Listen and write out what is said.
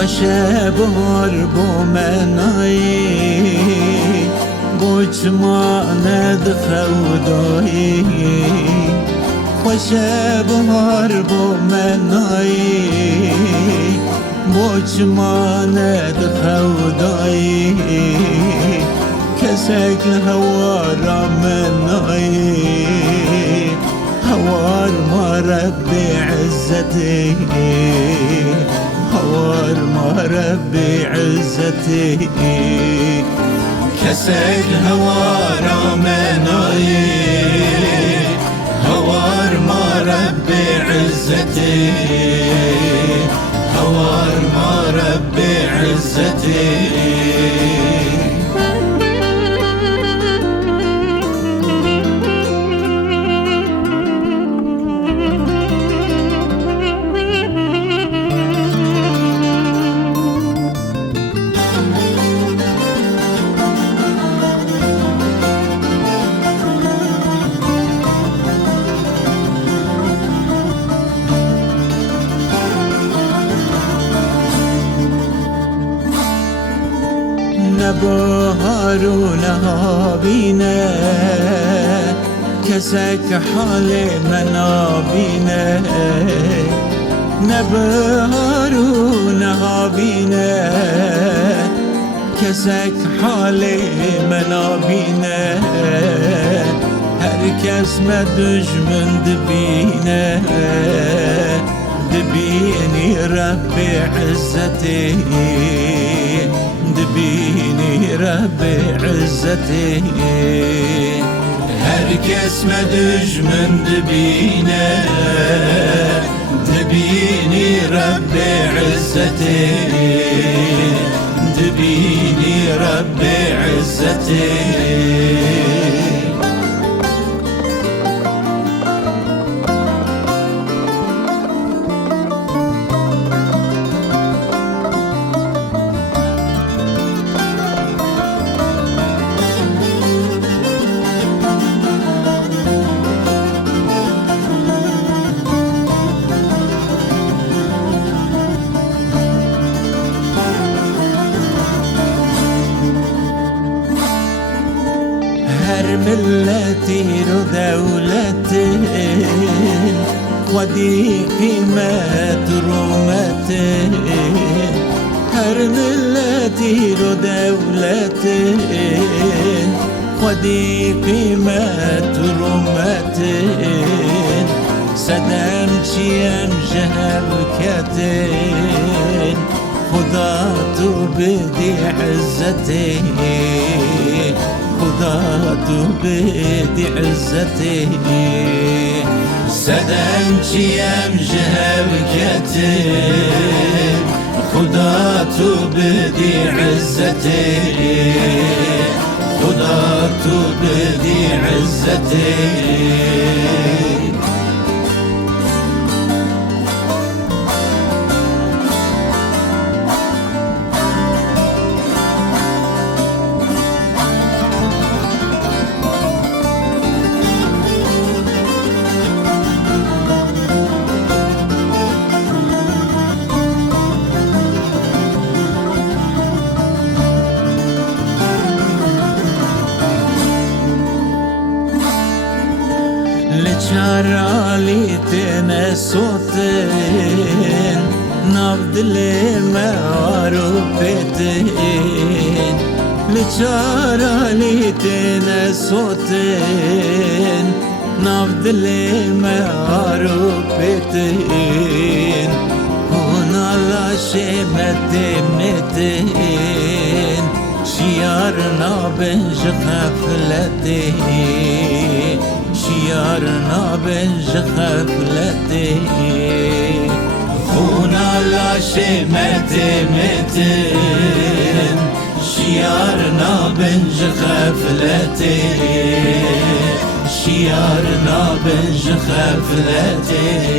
وشبر بمنایی بوچ ما ندخودایی وشبر بمنایی بوچ ما ندخودایی كسك الهوار منایی هوار ما ربي عزتي هوار ما ربي عزتي كسك الهوار منایی هوار ما ربي عزتي هوار ما ربي عزتي نبهار ونهابينا كسك حالي منابينا نبهار ونهابينا كسك حالي منابينا هركس ما دجمن دبينا دبيني ربي عزتي دبيني ربي عزتي هركس ما دجمن دبينا دبيني ربي عزتي دبيني ربي عزتي هر ملتي ودولتين ودي قيمة رومتين هر ملتي ودولتين ودي قيمة رومتين سدام شيام جهبكتين خدا تو بدي عزتي خدا تو بدي عزتي سدام شيام جهبكتين خدا تو بدي عزتي خدا تو بدي عزتي لچارالي تنسوتين نبض لما عروبتين لچارالي تنسوتين نبض لما عروبتين هنا لا شمتين شيارنا بنج غفلتين شيارنا بنج غفلتين خونا لا شمتين شيارنا بنج غفلتين شيارنا بنج غفلتين